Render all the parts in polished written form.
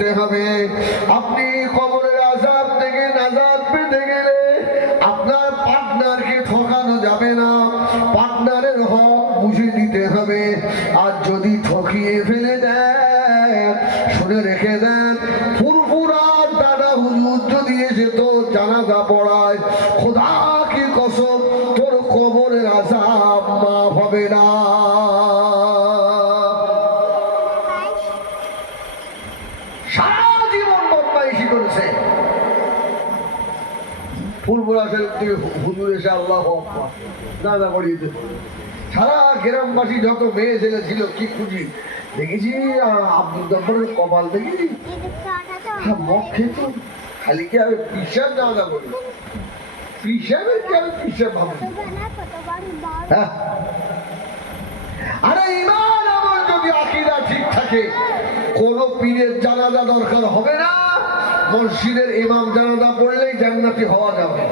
করতে হবে। আপনি কবরের আযাব থেকে নাজাত পেতে গেলে আপনার পার্টনারকে ঠকানো যাবে না, পার্টনারের হক বুঝে দিতে হবে। আর যদি ঠকিয়ে ফেলে দেন, শুনে রেখে দেন, ফুরফুরা দাদা হুজুর যদি এসে তোর জানাজা পড়ায়, খোদা কি কসম তোর কবরের আযাব মাফ হবে না। সারা জীবন বদমাইশি করেছে, ফুরফুরা থেকে হুজুর এসে আল্লাহু আকবার জানাজা পড়িয়ে দিত। সারা গ্রামবাসী যত মেয়ে ছেলে ছিল কি খুশি, দেখেছি আব্দুল জব্বারের কপাল দেখেছি, মদ খেত খালি কি আমি পিসাব জানাজা করি, পিসাবের কি আমি পিসাব ভাবছি। আরে ইমান আমার যদি আকীদা ঠিক থাকে, কোন পীরের জানাজা দরকার হবে না, মসজিদের ইমাম জানাজা পড়লেই জান্নাতি হওয়া যাবে।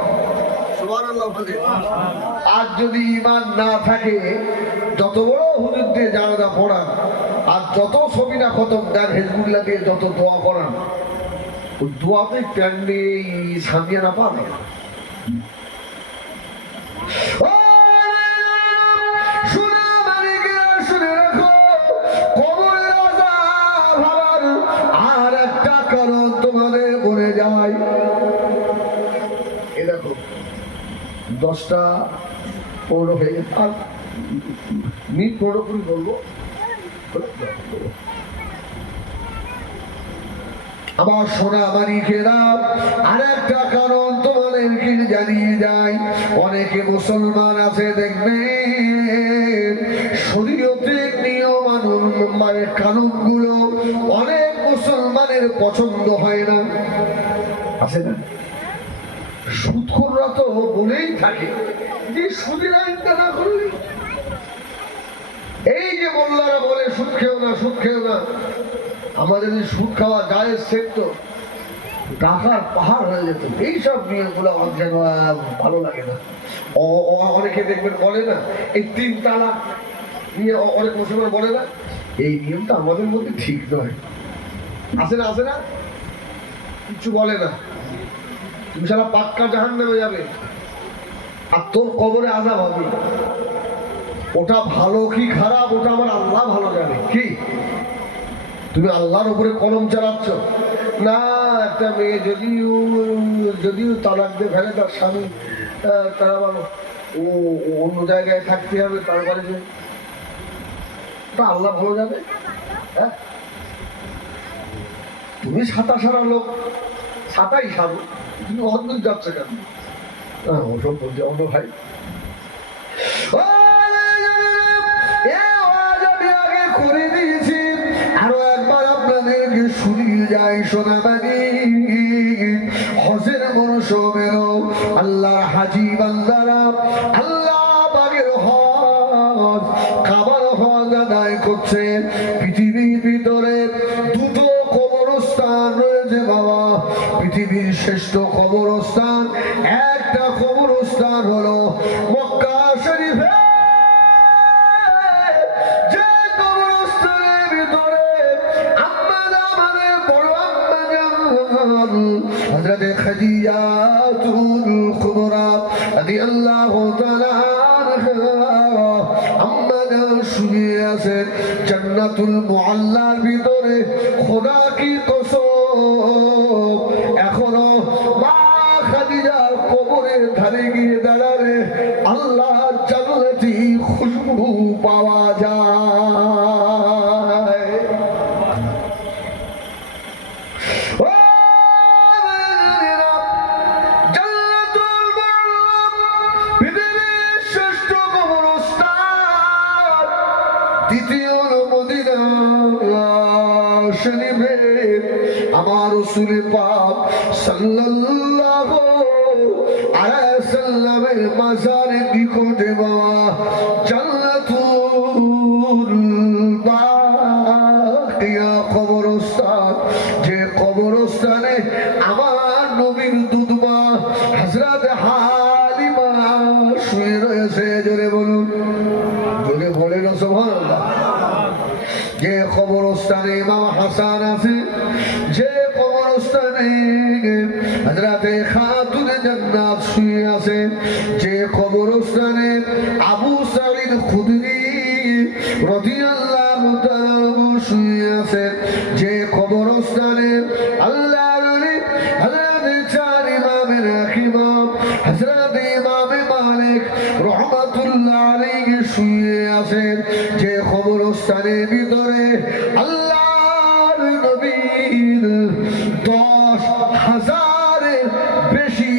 সুবহানাল্লাহ বলে। আর যদি ইমান না থাকে, যত বড় হুজুর দিয়ে জানাজা পড়ান আর যত সবিনা খতম দেন, হেজবুল্লাহ দিয়ে যত দোয়া করান, ওই দোয়াতে টান্ডে সামিয়ানা পাবে। আর একটা কারণ তোমাদের বলে যায়, এ দেখো 10টা পৌর হয়ে গেছে, আর মিট পুরোপুরি বলবো। আমার সোনা মানিকেরা, আর একটা কারণ তোমাদেরকে জানিয়ে যায়, অনেকে মুসলমান আছে দেখবেন শরীয়তের নিয়ম মানে কানুন গুলো অনেক মুসলমানের পছন্দ হয় না, আছে না? সুদখোররা তো বলেই থাকে যে সুদের আইনটা না করলে, এই যে মোল্লারা বলে সুদ খেও না, সুদ খেও না, আমাদের যদি সুদ খাওয়া জায়েজ থাকতো টাকার পাহাড় হয়ে যেত। এইসব নিয়মগুলো আমার যেন ভালো লাগে না। অনেকে দেখবেন বলে না এই 3 তালাক নিয়ে, অনেক মুসলমান বলে না এই নিয়মটা আমাদের মধ্যে ঠিক নয়, আছে না? আছে না? কিছু বলে না, তুমি সারা পাক্কা জাহান্নামে যাবে আর তোর কবরে আযাব হবে। ওটা ভালো কি খারাপ ওটা আমার আল্লাহ ভালো জানে। কি তুমি আল্লাহর উপরে কলম চালাচ্ছ না? একটা মেয়ে যদিও তালাক দিয়ে ফেলে তার স্বামী, তারা বলো ও অন্য জায়গায় থাকতে হবে, তারপরে যে আল্লাহ ভালো যাবে। হ্যাঁ, তুমি সারা লোক সাতাই সাধু, তুমি অদ্ভুত যাচ্ছে কেন? ওসব বলছে অন্য ভাই। করে দিয়েছি, আরো একবার আপনাদেরকে শুনিয়ে যায় সোনাবাড়ি হজের মরশুমের আল্লাহর হাজি বান্দারা আল্লাহ পাকের হজ কাবার হজ আদায় করছে। পৃথিবীর ভিতরে 2টো কবরস্থান রয়েছে বাবা, পৃথিবীর শ্রেষ্ঠ কবরস্থান। একটা কবরস্থান হলো মক্কা শরীফে, হযরত খাদিজাতুল কুবরা রাদিয়াল্লাহু তাআলা আনহা আম্মা শুয়ে আছেন জান্নাতুল মুআল্লার ভিতরে। খোদা কি কসম, এখনো মা খাদিজার কবরের ধারে গিয়ে দাঁড়ালে আল্লাহ জান্নাতি খুশবু পাওয়া যায়। দ্বিতীয় মদিনা শরীফে আমার রাসূল পাক সাল্লাল্লাহু আলাইহি সাল্লামের মাজারের নিকটে বাবা জান্নাতুল বাকিয়া কবরস্থান, যে কবরস্থানে আমার নবীর দুধমা হযরত হালিমা শুয়ে রয়েছে। জোরে বলুন, জোরে বলেন সুবহানাল্লাহ। যে কবরস্থানে ইমাম হাসান আছে, যে হযরতে খাতুনে জান্নাত শুয়ে আছে, যে কবরস্থানে আবু সাঈদ খুদরি রাদিয়াল্লাহু তাআলা শুয়ে আছে, যে কবরস্থানে আল্লাহর নবী হযরতে চার ইমামের ইমাম হযরত ইমাম মালিক রাহমাতুল্লাহ আলাইহি শুয়ে আছে, যে কবরস্থানের ভিতরে আল্লাহর নবীর 10,000 বেশি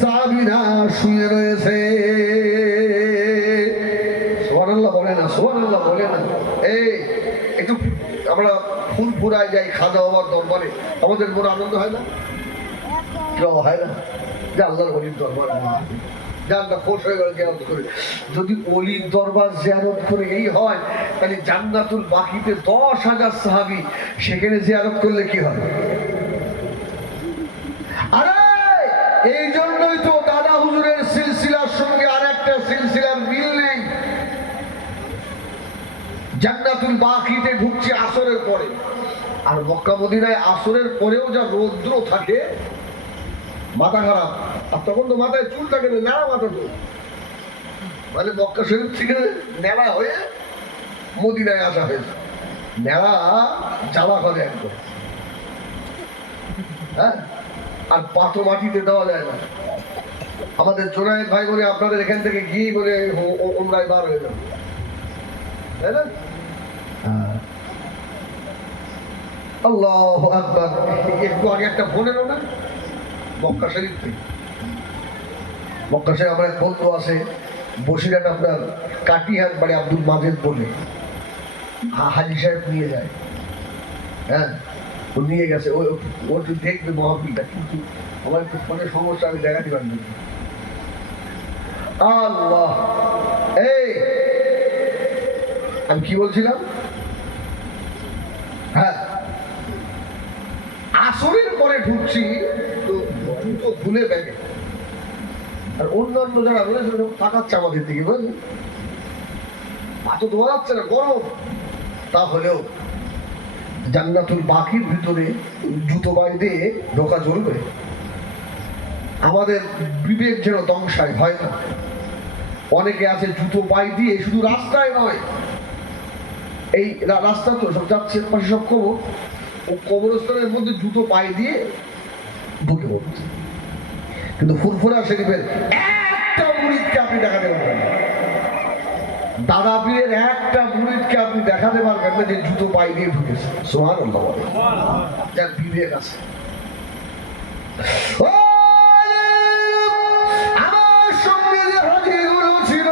সাহাবীরা শুয়ে রয়েছে। সুবহানাল্লাহ বলে না, সুবহানাল্লাহ বলে না। এই একটু আমরা ফুল ফুরায় যাই খাজা বাবার দরবারে, আমাদের বড় আনন্দ হয় না? কেউ হয় না যে আল্লাহর ওলির দরবার জানটা খোশ হয়ে গেল জিয়ারত করে। যদি ওলির দরবার জিয়ারত করে এই হয়, তাহলে জান্নাতুল বাকিতে 10,000 সাহাবী সেখানে জিয়ারত করলে কি হবে? আরে এই জন্যই তো দাদা হুজুরের সিলসিলার সঙ্গে আর একটা সিলসিলার মিল নেই। জান্নাতুল বাকিতে ঢুকছে আসরের পরে, আর মক্কা মদিনায় আসরের পরেও যা রৌদ্র থাকে, মাথা খারাপ। আর তখন তো মাথায় চুল থাকে না, নেড়া মাথা তো, মানে মক্কা শরীফ থেকে নেড়া হয়ে মদিনায় আসা হয়েছে। নেড়া জ্বালা করে একদম, হ্যাঁ। আর পাতো মাটিতে দেওয়া যায় না। আমাদের জোনায়েদ ভাই বলে আপনাদের এখান থেকে গিয়ে বলে ওমরায় বার হয়ে যাবে, তাই না? আল্লাহু আকবার। একটু আগে একটা ফোন এলো না মক্কা শরীফ থেকে। মক্কা শরীফ আমার এক বন্ধু আছে বসিরহাট, আপনার কাটিহাট বাড়ি, আব্দুল মাজেদ বলে, হাজি সাহেব নিয়ে যায়। হ্যাঁ, ও নিয়ে গেছে, ও একটু দেখবে মহাবিলটা, কিন্তু আমার একটু ফোনের সমস্যা, আমি দেখাতে পারবো। আল্লাহ, এই আমি কি বলছিলাম? হ্যাঁ, আসরের পরে ঢুকছি তো জুতো খুলে ব্যাগে, আর অন্যান্য যারা রয়েছে তাকাচ্ছে আমাদের দিকে, বুঝলি? এত ধোয়া যাচ্ছে না, গরম। তাহলেও জান্নাতুল বাকির ভিতরে জুতো পায়ে দিয়ে ঢোকা চলবে? আমাদের বিবেক যেন ধ্বংসায় হয় না। অনেকে আছে জুতো পায়ে দিয়ে, শুধু রাস্তায় নয়, এই রাস্তা তো সব যাচ্ছে পাশে সব কবর, ও কবরস্থানের মধ্যে জুতো পায়ে দিয়ে ঢুকে পড়ছে। কিন্তু ফুরফুরা শরীফের একটা মুরিদকে আপনি দেখাতে পারবেন না, দাদা পীরের একটা মুরিদকে আপনি দেখাতে পারবেন না যে জুতো পায়ে দিয়ে ঢুকেছে। সুবহানাল্লাহ বলে, যার বিবেক আছে। আমার সঙ্গে যে হাজিগুলো ছিল,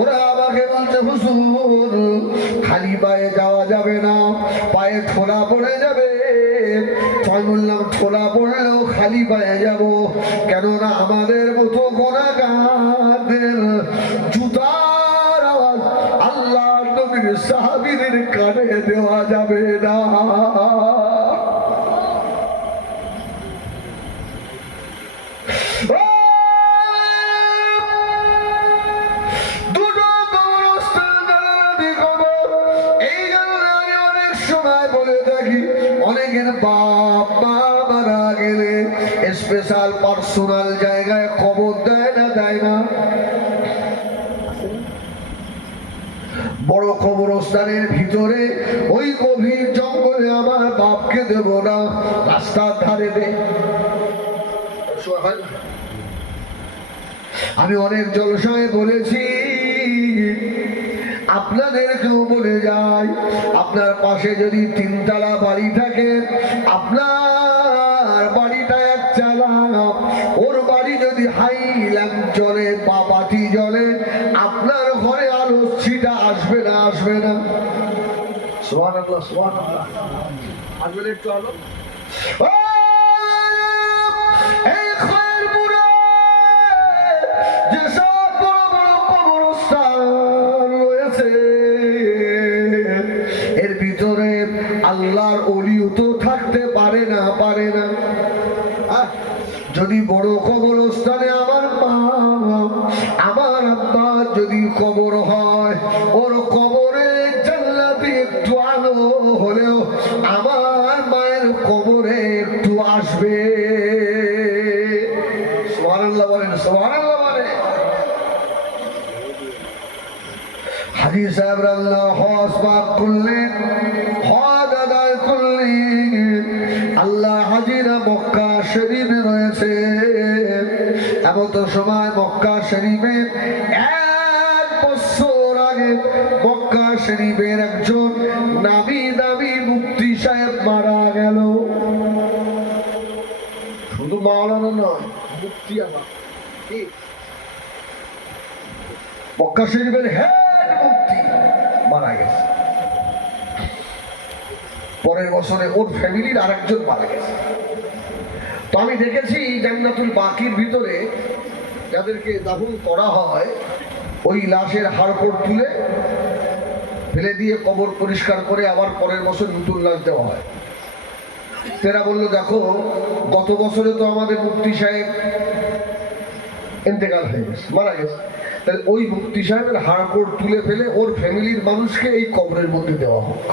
ওরা আমাকে বলছে হুজুর খালি পায়ে যাওয়া যাবে না, পায়ে ঠোলা পড়ে যাবে। আমি বললাম ঠোলা পড়লেও খালি পায়ে যাব, কেননা আমাদের মতো গুনাহগারদের জুতার আওয়াজ আল্লাহ নবীর সাহাবীদের কানে দেওয়া যাবে না। অনেকের বাপ মা মারা গেলে স্পেশাল পার্সোনাল জায়গায় কবর দেয় না, দেয় না? বড় কবরস্থানের ভিতরে ওই গভীর জঙ্গলে আমার বাপকে দেব না, রাস্তার ধারে দে। আমি অনেক জলসায় বলেছি, আপনাদেরকেও বলে যাই, আপনার পাশে যদি 3তলা বাড়ি থাকে, আপনার বাড়িটা 1 চালা, ওর বাড়ি যদি হাই ল্যাম্প জ্বলে বা বাতি জ্বলে, আপনার ঘরে আলো ছিটা আসবে না, আসবে না? সুবহানাল্লাহ, সুবহানাল্লাহ। আসবে একটু আলো। এই খয়রপুরে যেসব বড় বড় কবরস্থান রয়েছে, এর ভিতরে আল্লাহর ওলিও তো থাকতে পারে না, পারে না? যদি বড় কবরস্থানে আমার মা আমার আব্বা যদি কবর হয়, ওর কবরে জান্নাতে একটু আলো হলেও আমার মায়ের কবরে একটু আসবে হাজিরা মক্কা শরীফে রয়েছে। এমত সময় মক্কা শরীফের 1 বছর আগে মক্কা শরীফের একজন নামি দামি মুফতি সাহেব মারা গেল। শুধু মাওলানা নয়, মুফতি আবার মক্কা শরীফের হেড মুফতি মারা গেছে। পরের বছরে ওর ফ্যামিলির আরেকজন মারা গেছে। তো আমি দেখেছি জান্নাতুল বাকির ভিতরে যাদেরকে দাফন করা হয়, ওই লাশের হাড়গোড় তুলে ফেলে দিয়ে কবর পরিষ্কার করে আবার পরের বছর নতুন লাশ দেওয়া হয়। তেরা বললো, দেখো গত বছরে তো আমাদের মুফতি সাহেব ইন্তেকাল হয়ে গেছে, মারা গেছে, তাহলে ওই মুফতি সাহেবের হাড়গোড় তুলে ফেলে ওর ফ্যামিলির মানুষকে এই কবরের মধ্যে দেওয়া হোক।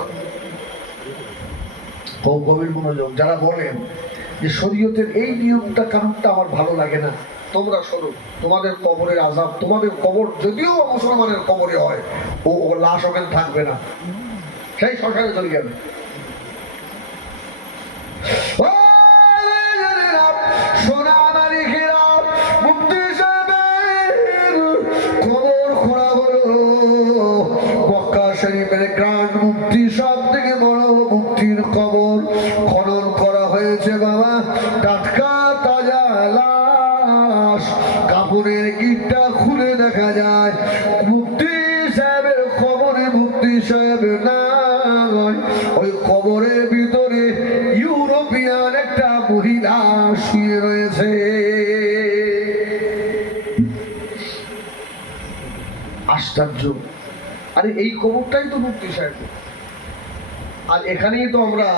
কবির মনোযোগ, যারা বলেন যে শরীয়তের এই নিয়মটা কানুনটা আমার ভালো লাগে না, তোমরা শোনো, তোমাদের কবরের আযাব, তোমাদের কবর যদিও মুসলমানের কবরে হয়, ও লাশ ওখানে থাকবে না, সেই শ্মশানে চলে যাবে। কবর খোঁড়া হলো মক্কা শরীফের গ্রান্ড মুফতি, সব থেকে বড় মুফতির কবর খনন করা হয়েছে। বাবা, টাটকা তাজা লাশ, কাপড়ের গিটটা খুলে দেখা যায় মুফতি সাহেবের কবরে মুফতি সাহেব নাই, ওই কবরের ভিতরে ইউরোপিয়ান একটা মহিলা শুয়ে রয়েছে। আশ্চর্য! আরে এই কবরটাই তো মুফতি সাহেব, আর এখানেই তো আমরা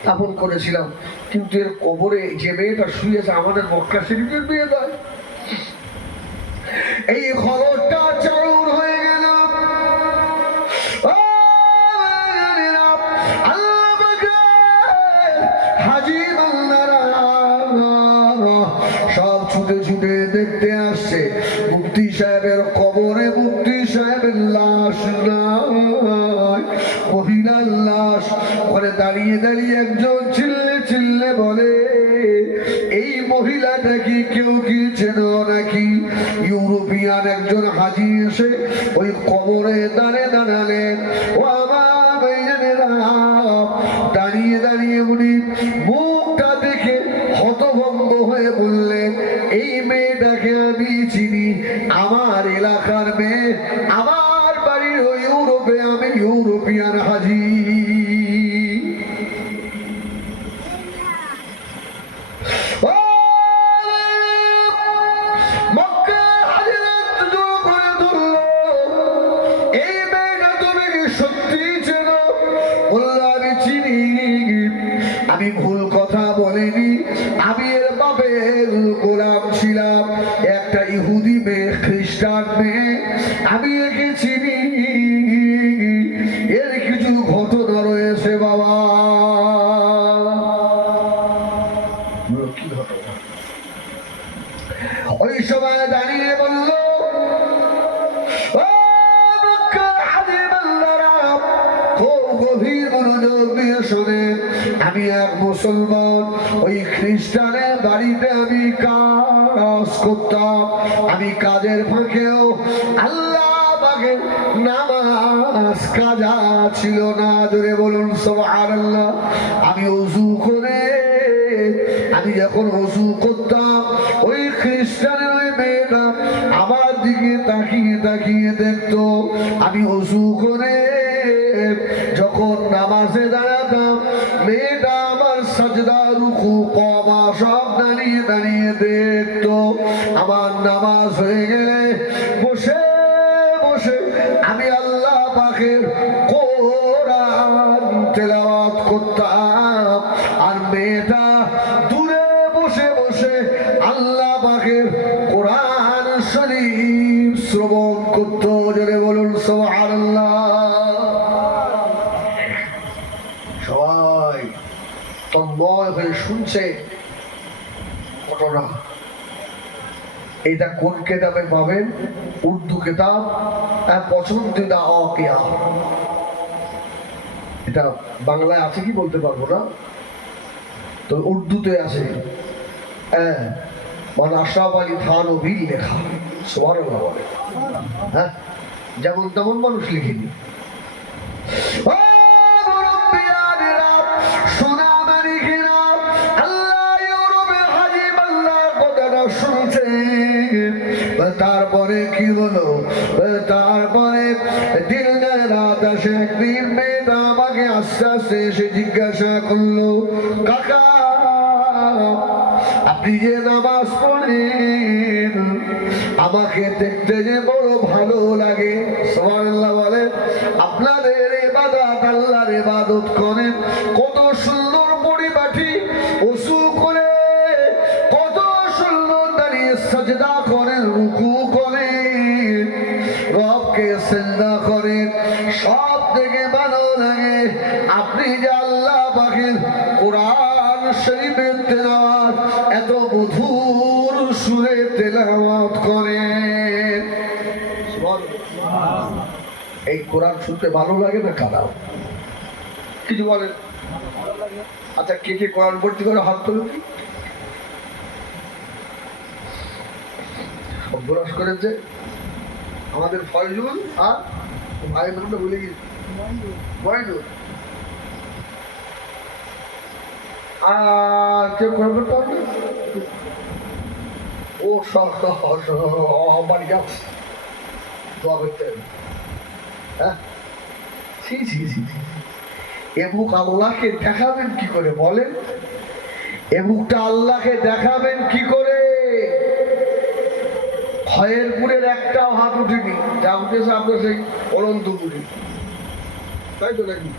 স্থাপন করেছিলাম, কিন্তু এর কবরে যে মেয়েটা শুয়েছে আমাদের মক্কা শরীফের মেয়ে নয়। এই খবরটা চাউর হয়ে গেল। হাজি বাংলারা সব ছুটে ছুটে দেখতে আসছে মুফতি সাহেবের কবরে মুফতি সাহেবের লাশ নাই, মহিলার লাশ। ওখানে দাঁড়িয়ে দাঁড়িয়ে একজন চিল্লে চিল্লে বলে, এই মহিলাটা কি কেউ কি চেনো নাকি? ইউরোপিয়ান একজন হাজি এসে ওই কবরে দাঁড়ালেন। ও আমার ভাইজানেরা, দাঁড়িয়ে দাঁড়িয়ে উনি মুখটা দেখে হতভম্ব হয়ে বললেন, এই মেয়েটাকে আমি চিনি, আমার এলাকার মেয়ে, আমার বাড়ির ইউরোপে, আমি ইউরোপিয়ান হাজি। আমি ভুল কথা বলিনি, আমি এর বাপের গোলাম ছিলাম, একটা ইহুদি মেয়ে, খ্রিস্টান মেয়ে, আমি একে চিনি, এর কিছু ঘটনা রয়েছে। বাবা, কি ঘটনা? ওই সময় দাঁড়িয়ে বলল, গভীর মনোযোগ দিয়ে শোনেন, আমি এক মুসলমান, ওই খ্রিস্টানের বাড়িতে আমি কাজ করতাম, আমি কাজের ফাঁকেও আল্লাহ পাকের নামাজ কাজা ছিল না। জোরে বলুন সুবহানাল্লাহ। আমি ওযু করে, আমি যখন ওযু করতাম, ওই খ্রিস্টানের ওই মেয়েটা আমার দিকে তাকিয়ে তাকিয়ে দেখতো। আমি ওযু করে যখন নামাজে দাঁড়াতাম, মেয়েটা আমার সাজদা, রুকু, কমা সব দাঁড়িয়ে দাঁড়িয়ে দেখতো। আমার নামাজ হয়ে গেলে বসে বসে আমি আল্লাহ পাকের কোরআন তেলাওয়াত করতাম, আর মেয়েটা দূরে বসে বসে আল্লাহ পাকের কোরআন শরীফ শ্রবণ করতো। জোরে বলুন সুবহানাল্লাহ। সবাই তন্ময় হয়ে শুনছে ঘটনা। এটা কোন কেতাবে পাবেন? উর্দু কেতাব পছন্দিদা অকিয়া। এটা বাংলায় আছে কি বলতে পারবো না, তো উর্দুতে আছে, হ্যাঁ, মানে আশরাফ আলী থানভীর লেখা, সুবহানাল্লাহ বলে, হ্যাঁ, যেমন তেমন মানুষ লিখিনি। তারপরে কি হলো, তারপরে দিন রাত আসে, একদিন মেয়েটা আমাকে আস্তে আস্তে এসে জিজ্ঞাসা করলো, কাকা আপনি যে নামাজ পড়েন আমাকে দেখতে যে বড় ভালো লাগে। সুবহানাল্লাহ বলেন। আপনাদের ইবাদত, আল্লাহর ইবাদত করেন, কত সুন্দর পরিপাটি ওযু করে, কত সুন্দর দাঁড়িয়ে সাজদা করেন, রুকু করেন, রবকে সিজদা করেন, সব থেকে ভালো লাগে আপনি যে আল্লাহ পাকের কোরআন শরীফের তেলাওয়াত এত মধুর সুরে তেলাওয়াত করেন। এই কোরআন শুনতে ভালো লাগে না খারাপ? কিছু বলেন? আচ্ছা, কে কে কোরআন পড়তে করে হাত তুলুন। অভ্যাস করেছে আমাদের ফয়জুল আর ভাই নামটা ভুলে গেছি, ময়নুল। আর কেউ কোরআন পড়তে পারবে? ও সব বাড়ি যাও, দোয়া করতে হবে। হ্যাঁ, ছি ছি ছি ছি। এ মুখ আল্লাহকে দেখাবেন কি করে বলেন? এ মুখটা আল্লাহকে দেখাবেন কি করে? খয়েরপুরের একটাও হাত উঠেনি, যা উঠেছে আপনার সেই অনন্তপুরে, তাই তো নাকি?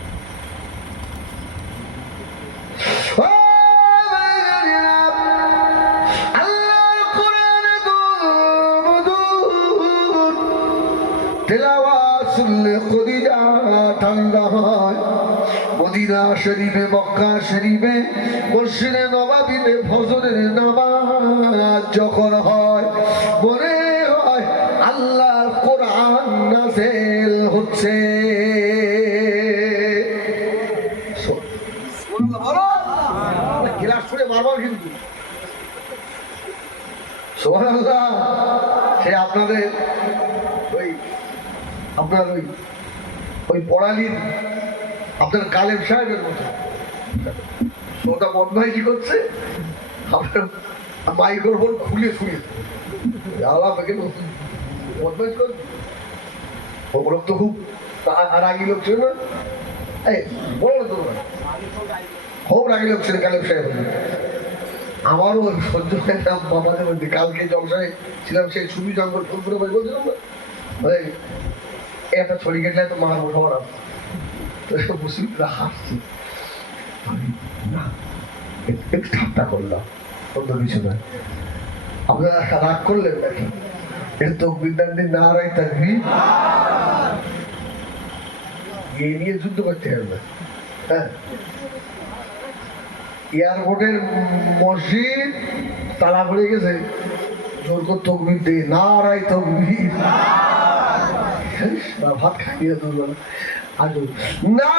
তেলাওয়াত শুনলে কলিজা ঠান্ডা হয়। মদিনা শরীফে, মক্কা শরীফে, মসজিদে নববীতে ফজরের নামাজ যখন হয় মনে হয় আল্লাহর কোরআন নাযিল হচ্ছে। গিলাস ছুঁড়ে মারবার কিন্তু সুবহানাল্লাহ। সে আপনাদের ওই আপনার ওই পড়ালির আপনার কালেম সাহেবের মতো ওটা বদমাইশি করছে, আপনার মাইক্রোফোন খুলে শুয়ে বদমাইশ করছে। ওগুলো তো খুব রাগি লোক ছিল না, এই বলো তো খুব রাগি লোক ছিল কালেম সাহেব। আমারও সহ্য হয় না বাবাদের মধ্যে। কালকে জলসায় ছিলাম, সেই ছবি জঙ্গল ফোন করে বলছিলাম না, একটা ছড়ি কেটলে তো মার ওঠাবার আছে, মুসলিমরা হাসছে, একটু ঠাট্টা করলাম, অন্য কিছু নয়। আপনারা রাগ করলেন নাকি? এটা তো বিদ্যান্তির নারাই থাকবি, এ নিয়ে যুদ্ধ করতে হবে। হ্যাঁ, এয়ারপোর্টের মসজিদ তালা পড়ে গেছে, জোর করে তকবির দিয়ে নারাই তকবির, ভাত খাইয়ে দেবো আর না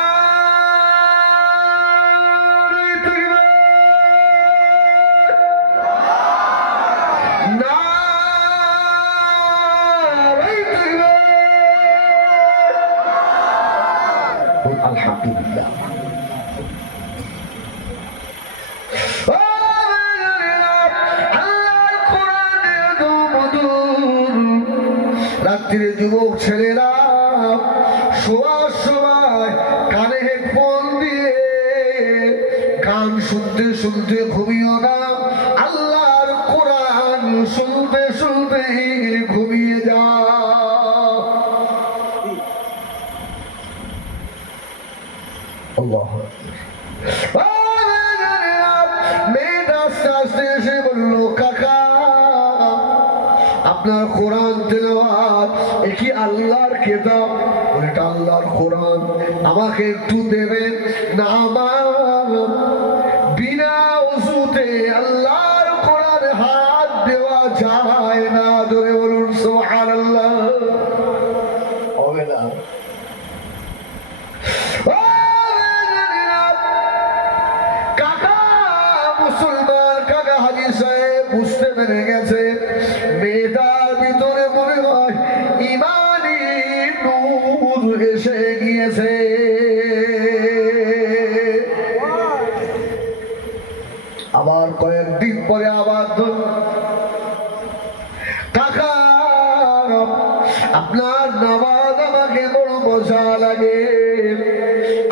আলহামদুলিল্লাহ। রাত্রির যুবক ছেলেরা শোয়ার সময় কানে হেডফোন দিয়ে গান শুনতে শুনতে ঘুমিও না, আল্লাহর কোরআন শুনতে শুনতে ঘুমিয়ে যা। মেয়েটা আস্তে আস্তে এসে বললো, কাকা আপনার কোরআন তেলাওয়াত এ কি আল্লাহর কিতাব? এটা আল্লাহর কোরআন, আমাকে একটু দেবেন না? আমার বিনা ওযুতে আল্লাহর কোরআনে হাত দেওয়া যায় না। ধরে বলুন সুবহানাল্লাহ। হবে না? কাকা মুসলমান কাকা হাজী সাহেব বুঝতে পেরে গেছে মেয়েটার ভিতরে মনে হয় ইমানি নূর এসে গিয়েছে। আবার কয়েকদিন পরে আবার কাকা আপনার নামাজ আমাকে বড় মজা লাগে,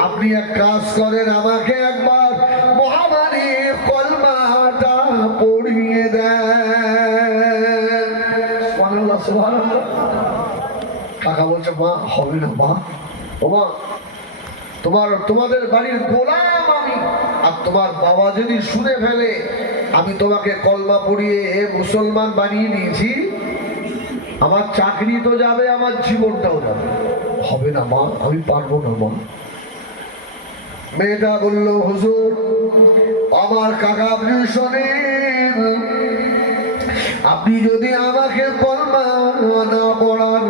আপনি এক কাজ করেন আমাকে একবার মহামারী কলমাটা পড়িয়ে দেন। সুবহানাল্লাহ সুবহানাল্লাহ। কাকা বলছে মা হবে না মা, ও মা তোমাদের বাড়ির গোলাম আমি, আর তোমার বাবা যদি শুনে ফেলে আমি তোমাকে কলমা পড়িয়ে মুসলমান বানিয়ে নিয়েছি, আমার চাকরি তো যাবে, আমার জীবনটাও যাবে, হবে না মা, আমি পারবো না মা। মেয়েটা বলল হুজুর আমার কাকা আপনি শোনেন, আপনি যদি আমাকে কলমা না পড়ান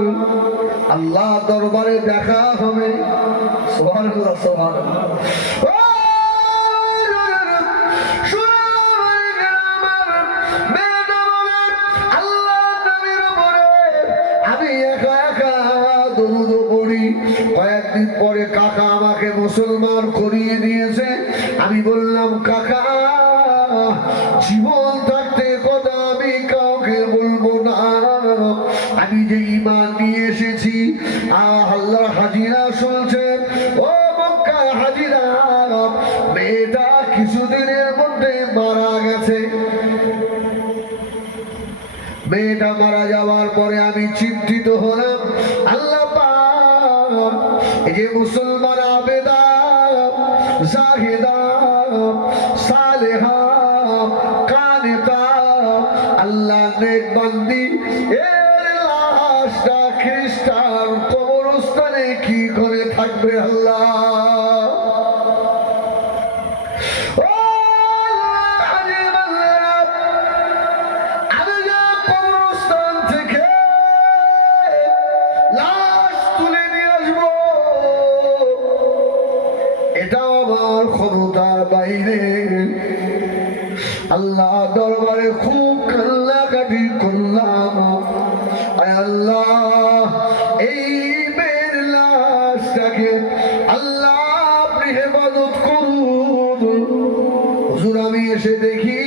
আল্লাহ দরবারে দেখা হবে। সুবহানাল্লাহ সুবহানাল্লাহ। কয়েকদিন পরে কাকা আমাকে মুসলমান করিয়ে দিয়েছে। আমি বললাম কাকা জীবন থাকতে কথা আমি কাউকে বলবো না, আমি যে ঈমান নিয়ে এসেছি। আল্লাহর হাজিরা শুনছে, ও মক্কার হাজিরা, মেয়েটা কিছুদিনের মধ্যে মারা গেছে। মেয়েটা মারা যাওয়ার পরে আমি চিন্তিত হলাম, আল্লাহ এই যে মুসলমান আবেদা জাহিদা সালেহা কানেতা আল্লাহ নেক বান্দি এর লাশটা খ্রিস্টান কবরস্থানে কি করে থাকবে আল্লাহ? আল্লাহ দরবারে খুব কান্নাকাটি করলাম, আল্লাহ এই মেয়ের লাশটাকে আল্লাহ আপনি হেফাজত করুন। হুজুর আমি এসে দেখি